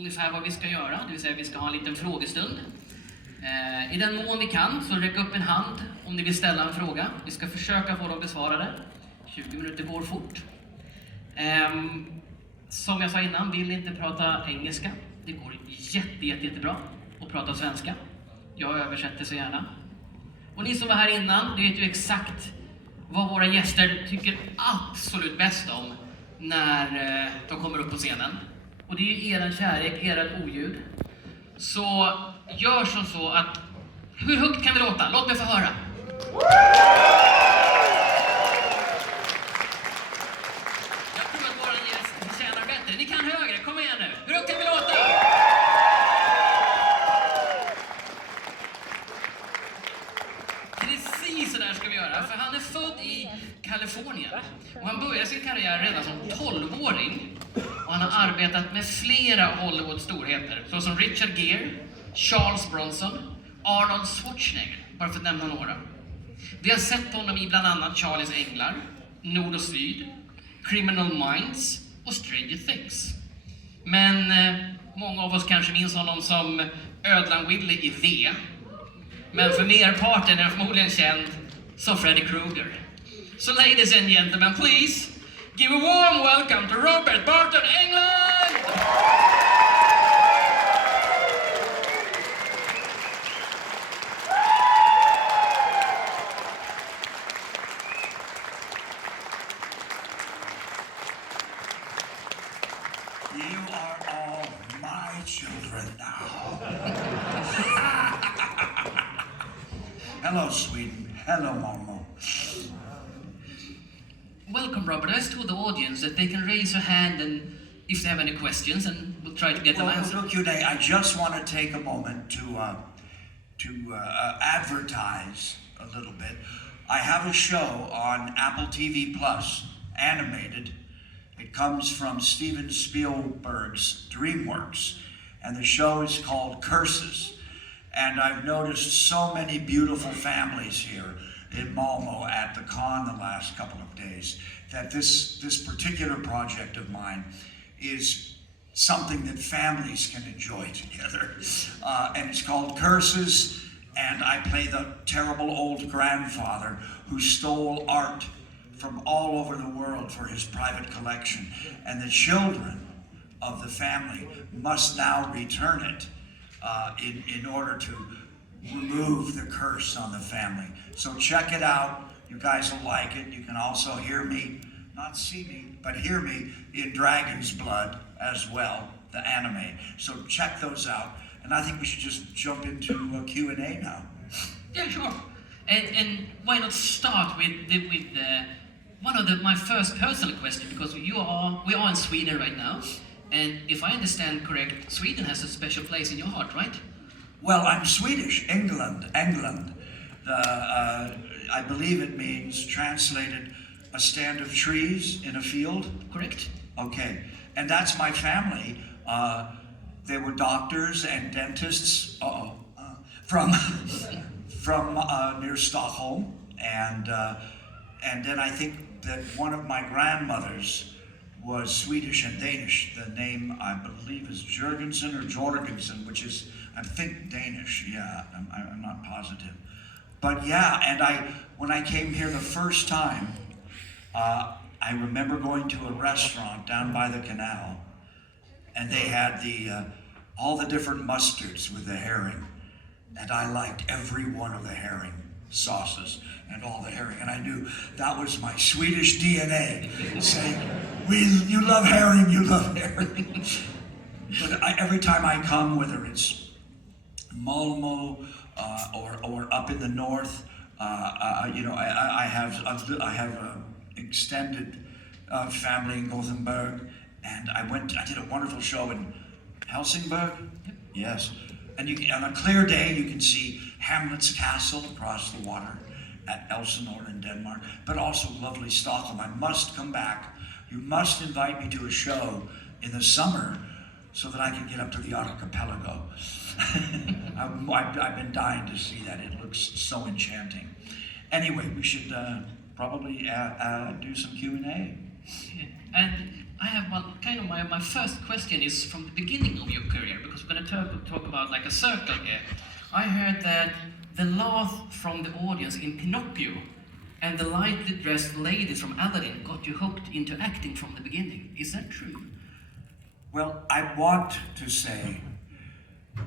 ungefär vad vi ska göra, det vill säga vi ska ha en liten frågestund. I den mån vi kan så räck upp en hand om ni vill ställa en fråga. Vi ska försöka få dem besvarade. 20 minuter går fort. Som jag sa innan, vill inte prata engelska. Det går jättebra att prata svenska. Jag översätter så gärna. Och ni som var här innan, ni vet ju exakt vad våra gäster tycker absolut bäst om när de kommer upp på scenen. Och det är ju eran kärlek, eran oljud. Så gör som så att, hur högt kan vi låta? Låt mig få höra. Jag tror att våran gäst förtjänar bättre. Ni kan högre, kom igen nu. Hur högt kan vi låta? Precis så där ska vi göra, för han är född i Kalifornien. Och han började sin karriär redan som 12-åring. Och han har arbetat med flera Hollywood-storheter, såsom Richard Gere, Charles Bronson, Arnold Schwarzenegger, bara för att nämna några. Vi har sett honom i bland annat Charlies Änglar, Nord och Syd, Criminal Minds och Stranger Things. Men många av oss kanske minns honom som Ödlan Willy i V. Men för merparten är han förmodligen känd som Freddy Krueger. So ladies and gentlemen, please give a warm welcome to Robert Barton Englund! You are all my children now. Hello, Sweden. Hello, Malmö. Welcome, Robert. I just told the audience that they can raise their hand and if they have any questions, and we'll try to get them answered. Look, Uday, I just want to take a moment to advertise a little bit. I have a show on Apple TV Plus, animated. It comes from Steven Spielberg's DreamWorks, and the show is called Curses. And I've noticed so many beautiful families here in Malmö at the con the last couple of days that this particular project of mine is something that families can enjoy together. And it's called Curses, and I play the terrible old grandfather who stole art from all over the world for his private collection. And the children of the family must now return it in order to remove the curse on the family. So check it out. You guys will like it. You can also hear me, not see me, but hear me in Dragon's Blood as well, the anime. So check those out. And I think we should just jump into Q&A now. Yeah, sure. And why not start with one of my first personal question, because we are in Sweden right now, and if I understand correct, Sweden has a special place in your heart, right? Well, I'm Swedish, Englund. I believe it means, translated, a stand of trees in a field. Correct. Okay, and that's my family. They were doctors and dentists from near Stockholm, and then I think that one of my grandmothers was Swedish and Danish. The name, I believe, is Jørgensen or Jorgensen, which is, I think, Danish. Yeah, I'm not positive. But yeah, and when I came here the first time, I remember going to a restaurant down by the canal, and they had all the different mustards with the herring, and I liked every one of the herring sauces and all the herring, and I knew that was my Swedish DNA saying, you love herring, you love herring. But every time I come, whether it's Malmö or up in the north, I have an extended family in Gothenburg, and I did a wonderful show in Helsingborg. Yes. And on a clear day, you can see Hamlet's castle across the water at Elsinore in Denmark, but also lovely Stockholm. I must come back. You must invite me to a show in the summer so that I can get up to the archipelago. I've been dying to see that. It looks so enchanting. Anyway, we should probably do some Q&A. And I have one, my first question is from the beginning of your career. talk about like a circle here. I heard that the laugh from the audience in Pinocchio and the lightly dressed ladies from Aladdin got you hooked into acting from the beginning. Is that true? Well, I want to say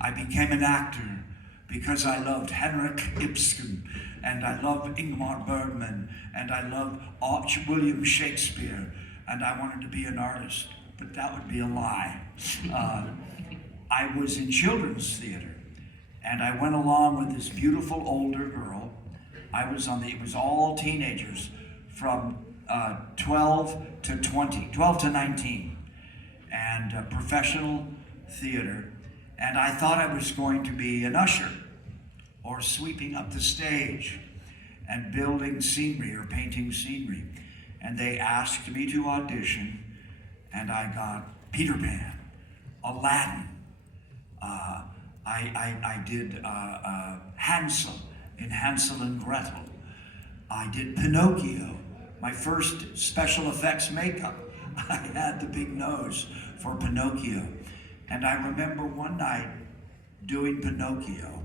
I became an actor because I loved Henrik Ibsen, and I loved Ingmar Bergman, and I loved William Shakespeare, and I wanted to be an artist, but that would be a lie. I was in children's theater, and I went along with this beautiful older girl. It was all teenagers from 12 to 19, and professional theater. And I thought I was going to be an usher, or sweeping up the stage and building scenery or painting scenery. And they asked me to audition, and I got Peter Pan, Aladdin. I did Hansel in Hansel and Gretel. I did Pinocchio, my first special effects makeup. I had the big nose for Pinocchio. And I remember one night doing Pinocchio,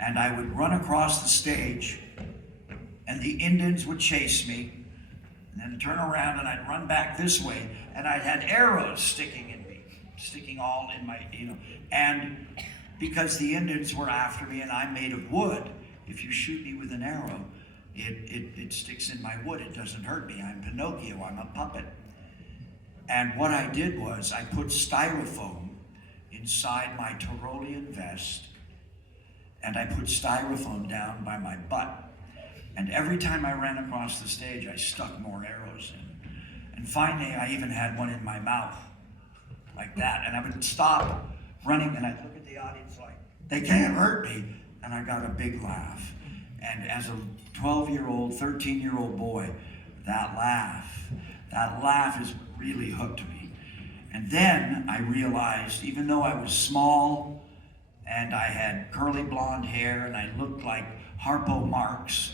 and I would run across the stage, and the Indians would chase me, and then turn around, and I'd run back this way, and I had arrows sticking in me, sticking all in my, and because the Indians were after me, and I'm made of wood, if you shoot me with an arrow, it sticks in my wood, it doesn't hurt me. I'm Pinocchio, I'm a puppet. And what I did was I put styrofoam inside my Tyrolean vest, and I put styrofoam down by my butt. And every time I ran across the stage, I stuck more arrows in. And finally, I even had one in my mouth, like that. And I would stop running, and I'd look at the audience like, they can't hurt me. And I got a big laugh. And as a 12-year-old, 13-year-old boy, that laugh has really hooked me. And then I realized, even though I was small and I had curly blonde hair and I looked like Harpo Marx,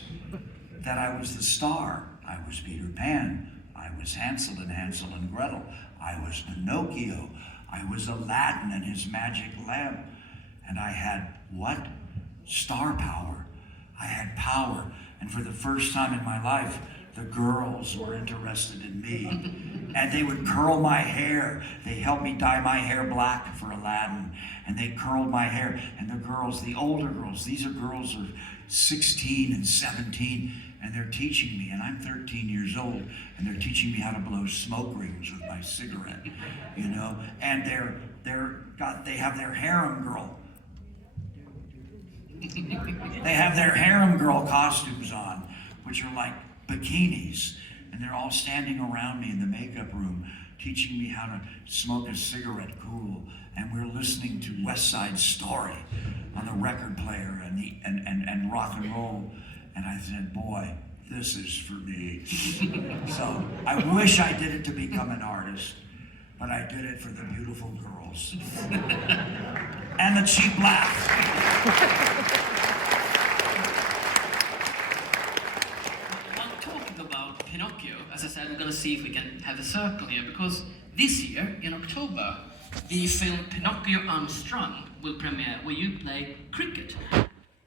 that I was the star. I was Peter Pan. I was Hansel in Hansel and Gretel. I was Pinocchio. I was Aladdin and his magic lamp. And I had what? Star power. I had power. And for the first time in my life, the girls were interested in me. And they would curl my hair. They helped me dye my hair black for Aladdin. And they curled my hair. And the girls, the older girls, these are girls who are 16 and 17, and they're teaching me, and I'm 13 years old, and they're teaching me how to blow smoke rings with my cigarette, and they have their harem girl. They have their harem girl costumes on, which are like bikinis, and they're all standing around me in the makeup room, teaching me how to smoke a cigarette cool, and we're listening to West Side Story on the record player and rock and roll. And I said, boy, this is for me. So I wish I did it to become an artist, but I did it for the beautiful girls. And the cheap laugh. While talking about Pinocchio, as I said, we're going to see if we can have a circle here, because this year, in October, the film Pinocchio Unstrung will premiere, where you play cricket.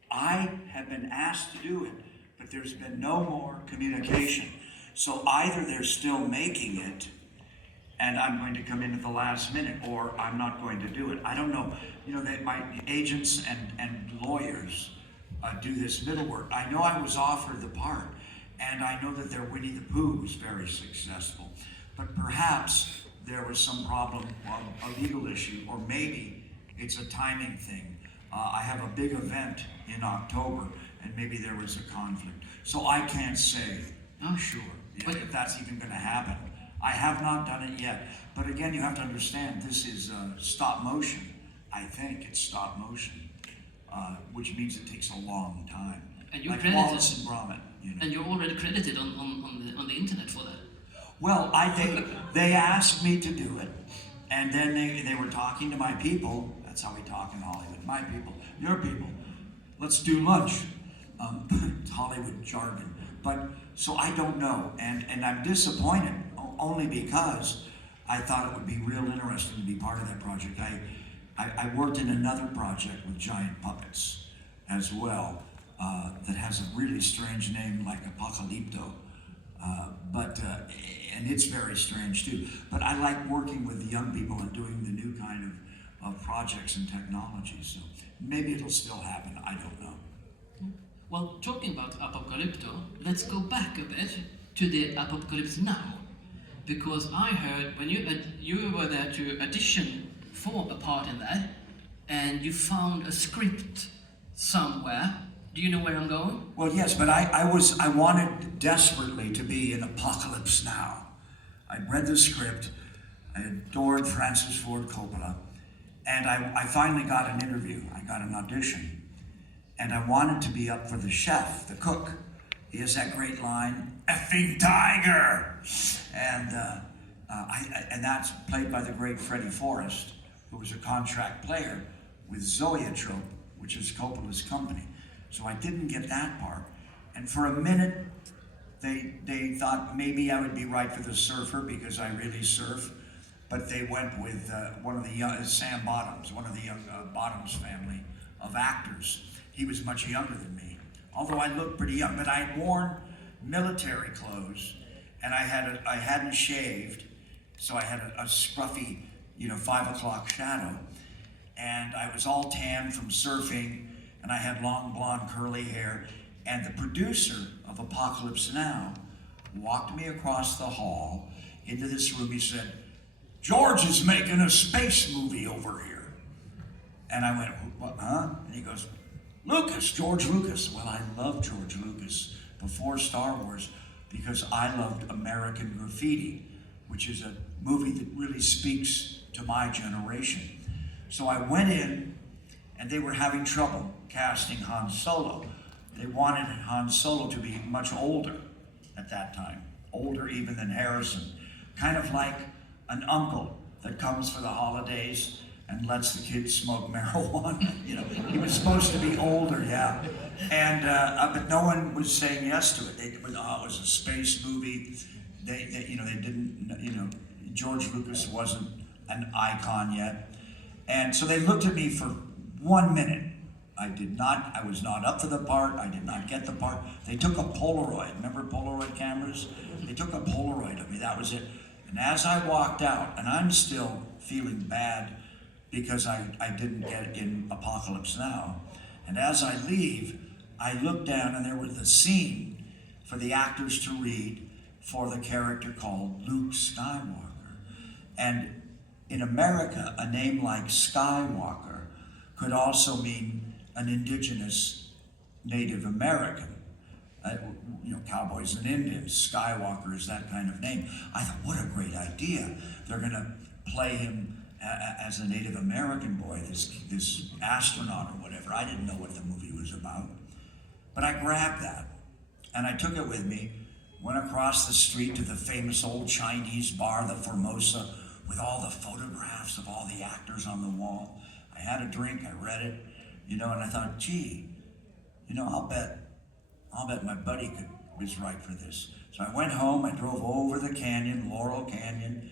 I have been asked to do it, but there's been no more communication. So either they're still making it, and I'm going to come in at the last minute, or I'm not going to do it. I don't know. My agents and lawyers do this middle work. I know I was offered the part, and I know that their Winnie the Pooh was very successful. But perhaps there was some problem, a legal issue, or maybe it's a timing thing. I have a big event in October, and maybe there was a conflict. So I can't say, sure, if that's even going to happen. I have not done it yet. But again, you have to understand, this is stop motion. I think it's stop motion, which means it takes a long time. And you're like credited, Wallace and Gromit. And you're already credited on the internet for that. Well, they asked me to do it, and then they were talking to my people. That's how we talk in Hollywood. My people, your people. Let's do lunch. It's Hollywood jargon. But so I don't know, and I'm disappointed only because I thought it would be real interesting to be part of that project. I worked in another project with giant puppets as well, that has a really strange name like Apocalypto, and it's very strange too. But I like working with the young people and doing the new kind of projects and technologies. So maybe it'll still happen, I don't know. Well, talking about Apocalypto, let's go back a bit to the Apocalypse Now. Because I heard when you were there to audition for a part in that, and you found a script somewhere. Do you know where I'm going? Well, yes, but I wanted desperately to be in Apocalypse Now. I'd read the script, I adored Francis Ford Coppola, and I finally got an interview. I got an audition, and I wanted to be up for the chef, the cook. He has that great line, "Effing tiger!" And that's played by the great Freddie Forrest, who was a contract player with Zoetrope, which is Coppola's company. So I didn't get that part. And for a minute, they thought maybe I would be right for the surfer because I really surf. But they went with one of the young, Sam Bottoms, one of the young Bottoms family of actors. He was much younger than me, although I looked pretty young. But I had worn military clothes, and I hadn't shaved, so I had a scruffy, 5 o'clock shadow, and I was all tan from surfing, and I had long blonde curly hair. And the producer of Apocalypse Now walked me across the hall into this room. He said, "George is making a space movie over here." And I went, "What, huh?" And he goes, "Lucas, George Lucas." Well, I loved George Lucas before Star Wars because I loved American Graffiti, which is a movie that really speaks to my generation. So I went in, and they were having trouble casting Han Solo. They wanted Han Solo to be much older at that time, older even than Harrison, kind of like an uncle that comes for the holidays and lets the kids smoke marijuana. He was supposed to be older, yeah. And but no one was saying yes to it. It was a space movie. They didn't. George Lucas wasn't an icon yet, and so they looked at me for 1 minute. I was not up for the part. I did not get the part. They took a Polaroid. Remember Polaroid cameras? They took a Polaroid of me. That was it. And as I walked out, and I'm still feeling bad because I didn't get in Apocalypse Now. And as I leave, I look down, and there was the scene for the actors to read for the character called Luke Skywalker. And in America, a name like Skywalker could also mean an indigenous Native American. Cowboys and Indians, Skywalker is that kind of name. I thought, what a great idea. They're going to play him as a Native American boy, this astronaut or whatever. I didn't know what the movie was about. But I grabbed that, and I took it with me, went across the street to the famous old Chinese bar, the Formosa, with all the photographs of all the actors on the wall. I had a drink, I read it, and I thought, gee, I'll bet my buddy was right for this. So I went home, I drove over the canyon, Laurel Canyon,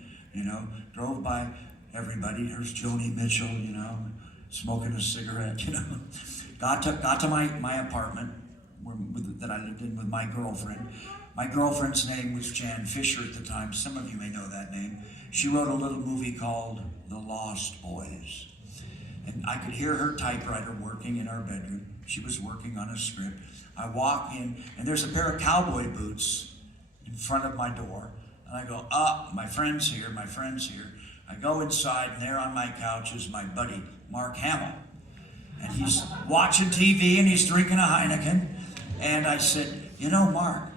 drove by everybody. There's Joni Mitchell, smoking a cigarette, Got to my apartment that I lived in with my girlfriend. My girlfriend's name was Jan Fisher at the time. Some of you may know that name. She wrote a little movie called The Lost Boys. And I could hear her typewriter working in our bedroom. She was working on a script. I walk in, and there's a pair of cowboy boots in front of my door. And I go, my friend's here. I go inside, and there on my couch is my buddy, Mark Hamill. And he's watching TV, and he's drinking a Heineken. And I said, Mark,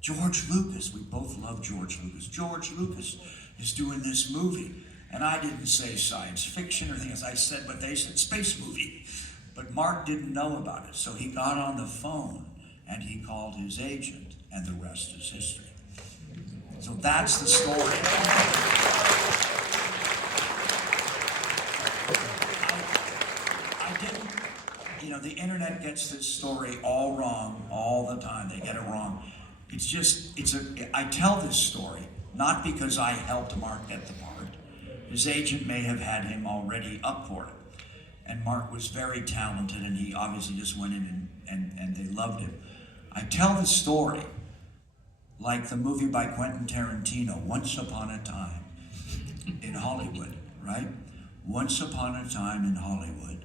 George Lucas, we both love George Lucas. George Lucas is doing this movie. And I didn't say science fiction or anything else. I said what they said, space movie. But Mark didn't know about it. So he got on the phone and he called his agent, and the rest is history. So that's the story. I didn't, the internet gets this story all wrong all the time. They get it wrong. I tell this story not because I helped Mark get the part. his agent may have had him already up for it. And Mark was very talented, and he obviously just went in and they loved him. I tell the story like the movie by Quentin Tarantino, Once Upon a Time in Hollywood, right? Once upon a time in Hollywood,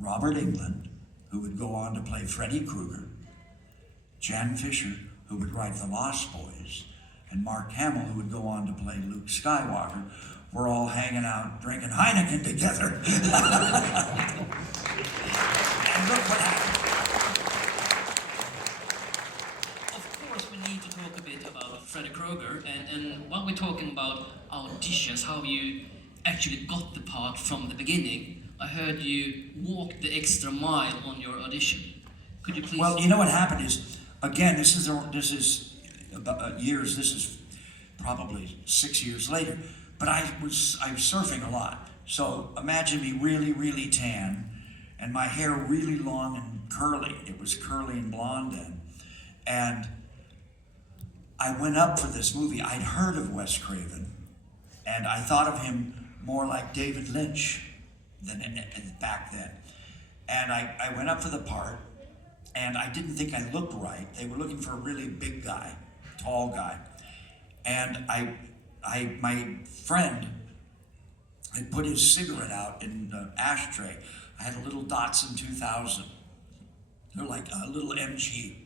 Robert Englund, who would go on to play Freddy Krueger, Jan Fisher, who would write The Lost Boys, and Mark Hamill, who would go on to play Luke Skywalker, were all hanging out drinking Heineken together. And look what happened. Of course, we need to talk a bit about Freddy Krueger, and while we're talking about auditions, how you actually got the part from the beginning, I heard you walked the extra mile on your audition. Could you please? Well, you know what happened is, again, this is about years. This is probably 6 years later. But I was surfing a lot. So imagine me really, really tan, and my hair really long and curly. It was curly and blonde then. And I went up for this movie. I'd heard of Wes Craven, and I thought of him more like David Lynch than back then. And I went up for the part, and I didn't think I looked right. They were looking for a really big guy, tall guy. And my friend had put his cigarette out in the ashtray. I had a little Datsun 2000. They're like a little MG,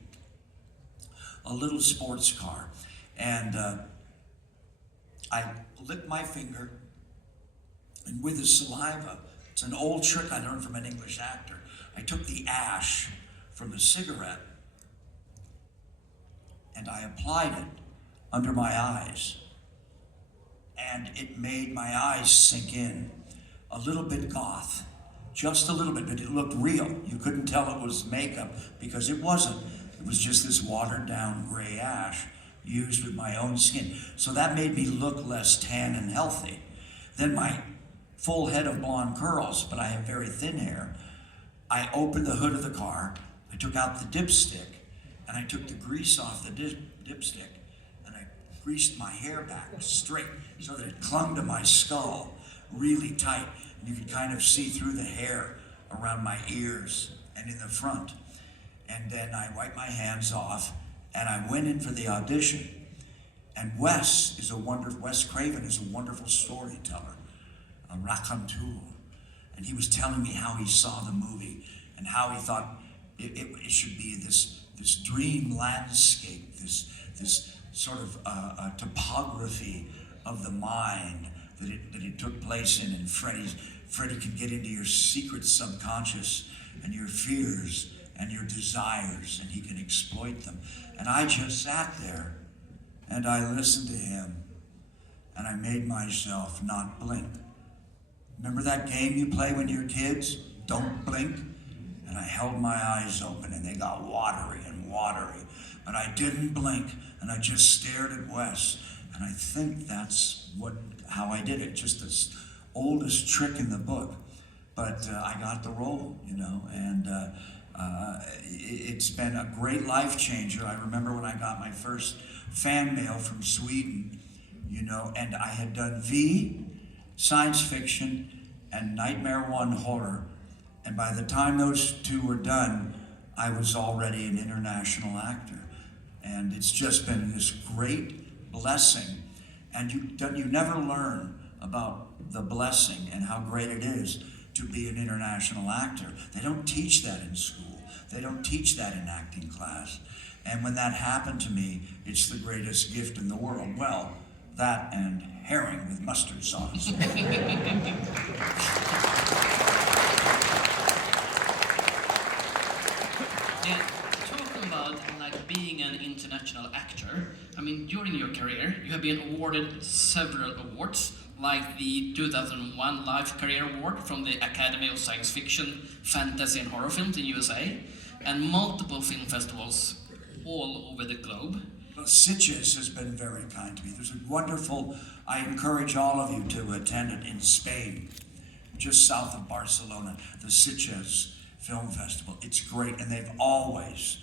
a little sports car. And I licked my finger, and with the saliva, it's an old trick I learned from an English actor. I took the ash from the cigarette and I applied it under my eyes. And it made my eyes sink in. A little bit goth, just a little bit, but it looked real. You couldn't tell it was makeup because it wasn't. It was just this watered down gray ash used with my own skin. So that made me look less tan and healthy. Then my full head of blonde curls, but I have very thin hair. I opened the hood of the car, I took out the dipstick, and I took the grease off the dipstick, and I greased my hair back straight so that it clung to my skull really tight. And you could kind of see through the hair around my ears and in the front. And then I wiped my hands off, and I went in for the audition. And Wes Craven is a wonderful storyteller, a raconteur. And he was telling me how he saw the movie and how he thought it should be this dream landscape, this sort of topography of the mind that it took place in. And Freddie can get into your secret subconscious and your fears and your desires, and he can exploit them. And I just sat there and I listened to him, and I made myself not blink. Remember that game you play when you're kids? Don't blink? And I held my eyes open, and they got watery and watery. But I didn't blink, and I just stared at Wes. And I think that's how I did it, just this oldest trick in the book. But I got the role, and it's been a great life changer. I remember when I got my first fan mail from Sweden, and I had done V, science fiction, and Nightmare 1 horror. And by the time those two were done, I was already an international actor. And it's just been this great blessing. And you never learn about the blessing and how great it is to be an international actor. They don't teach that in school. They don't teach that in acting class. And when that happened to me, it's the greatest gift in the world. Well, that and herring with mustard sauce. Yeah, talking about being an international actor, during your career, you have been awarded several awards, like the 2001 Life Career Award from the Academy of Science Fiction, Fantasy and Horror Films in USA, and multiple film festivals all over the globe. Well, Sitges has been very kind to me. There's a wonderful, I encourage all of you to attend it in Spain, just south of Barcelona, the Sitges Film Festival. It's great, and they've always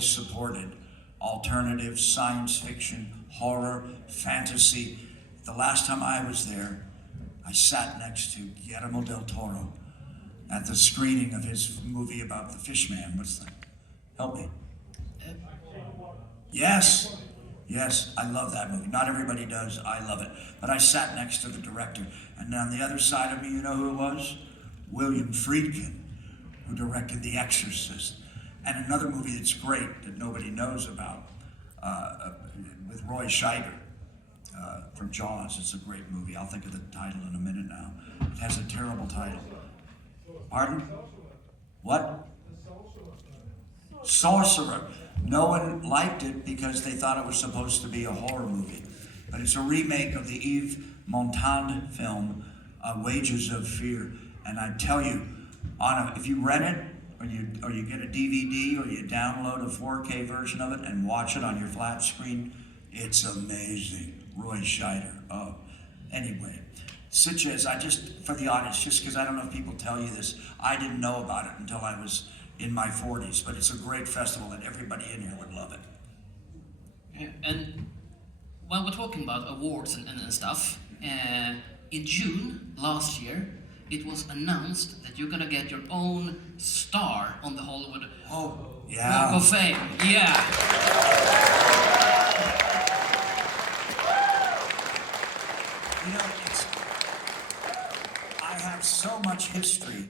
supported alternative science fiction, horror, fantasy. the last time I was there, I sat next to Guillermo del Toro at the screening of his movie about the fish man. What's that? Help me. Yes, I love that movie. Not everybody does, I love it. But I sat next to the director, and on the other side of me, you know who it was? William Friedkin, who directed The Exorcist. And another movie that's great that nobody knows about, with Roy Scheider from Jaws. It's a great movie. I'll think of the title in a minute now. It has a terrible title. Pardon? What? Sorcerer. No one liked it because they thought it was supposed to be a horror movie. But it's a remake of the Yves Montand film, Wages of Fear. And I tell you, if you rent it, or you get a DVD, or you download a 4K version of it and watch it on your flat screen, it's amazing. Roy Scheider. Oh, anyway. Sitges, for the audience, just because I don't know if people tell you this, I didn't know about it until I was in my 40s, but it's a great festival and everybody in here would love it. Yeah, and when we're talking about awards and stuff, in June last year, it was announced that you're gonna get your own star on the Hollywood Walk of Fame. Yeah. You know, I have so much history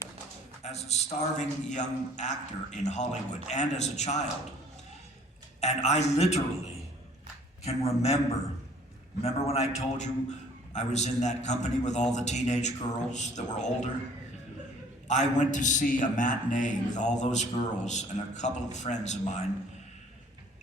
as a starving young actor in Hollywood and as a child. And I literally can remember when I told you I was in that company with all the teenage girls that were older? I went to see a matinee with all those girls and a couple of friends of mine,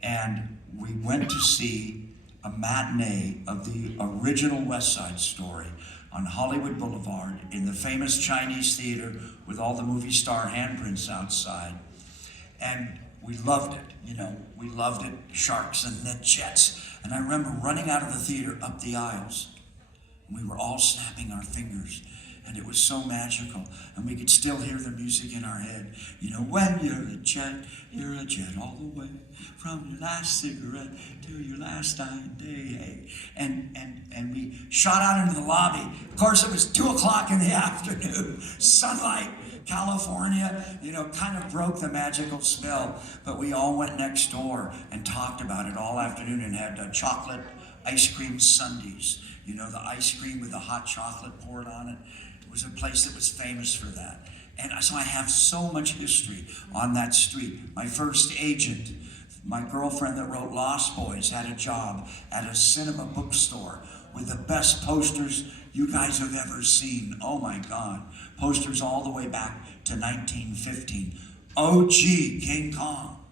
and we went to see a matinee of the original West Side Story on Hollywood Boulevard in the famous Chinese theater with all the movie star handprints outside. And we loved it, we loved it, sharks and the jets. And I remember running out of the theater up the aisles. We were all snapping our fingers, and it was so magical, and we could still hear the music in our head. When you're a jet all the way, from your last cigarette to your last dying day, hey. And we shot out into the lobby. Of course, it was 2 o'clock in the afternoon, sunlight, California, kind of broke the magical spell, but we all went next door and talked about it all afternoon and had chocolate ice cream sundaes. The ice cream with the hot chocolate poured on it. It was a place that was famous for that. And so I have so much history on that street. My first agent, my girlfriend that wrote Lost Boys, had a job at a cinema bookstore with the best posters you guys have ever seen. Oh my God. Posters all the way back to 1915. OG King Kong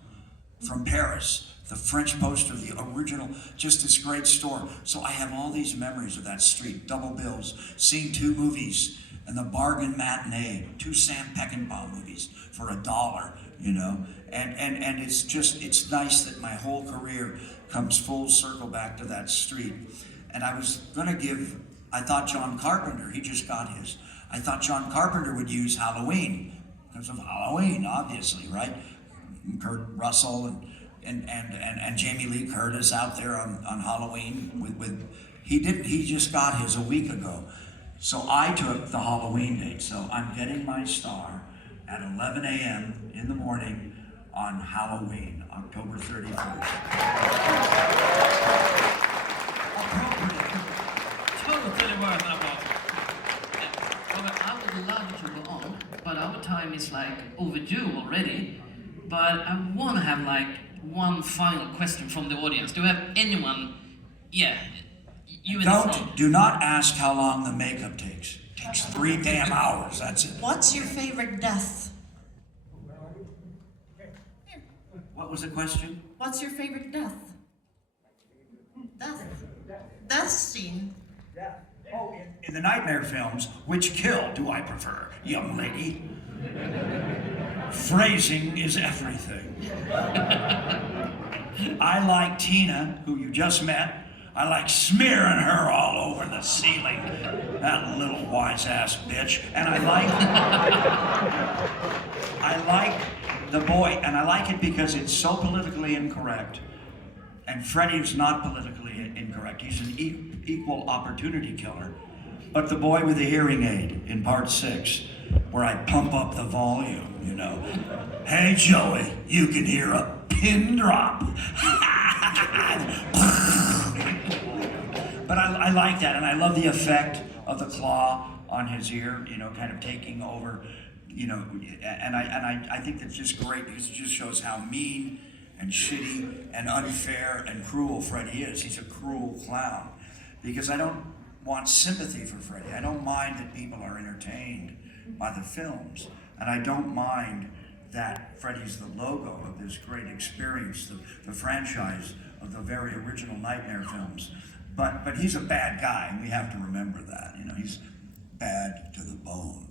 from Paris. The French poster, the original, just this great store. So I have all these memories of that street, double bills, seeing 2 movies, and the bargain matinee, 2 Sam Peckinpah movies for $1, and it's nice that my whole career comes full circle back to that street. And I was gonna I thought John Carpenter, he just got his. I thought John Carpenter would use Halloween, because of Halloween, obviously, right? Kurt Russell and Jamie Lee Curtis out there on Halloween he just got his a week ago. So I took the Halloween date. So I'm getting my star at 11 a.m. in the morning on Halloween, October 31st. Totally worth an applause. Well, I would love to go on, but our time is overdue already. But I want to have one final question from the audience. Do we have anyone? Yeah, you in the front. Do not ask how long the makeup takes. It takes 3 damn hours, that's it. What's your favorite death? What was the question? What's your favorite death? Death scene. Yeah. Oh, in the nightmare films, which kill do I prefer, young lady? Phrasing is everything. I like Tina, who you just met. I like smearing her all over the ceiling. That little wise-ass bitch. And I like the boy, and I like it because it's so politically incorrect. And Freddy is not politically incorrect. He's an equal opportunity killer. But the boy with the hearing aid in part 6, where I pump up the volume, you know. Hey, Joey, you can hear a pin drop. But I like that, and I love the effect of the claw on his ear, you know, kind of taking over, you know, and I think that's just great because it just shows how mean and shitty and unfair and cruel Freddy is. He's a cruel clown. Because I don't want sympathy for Freddy. I don't mind that people are entertained by the films. And I don't mind that Freddy's the logo of this great experience, the franchise of the very original Nightmare films. But he's a bad guy, and we have to remember that. You know, he's bad to the bone.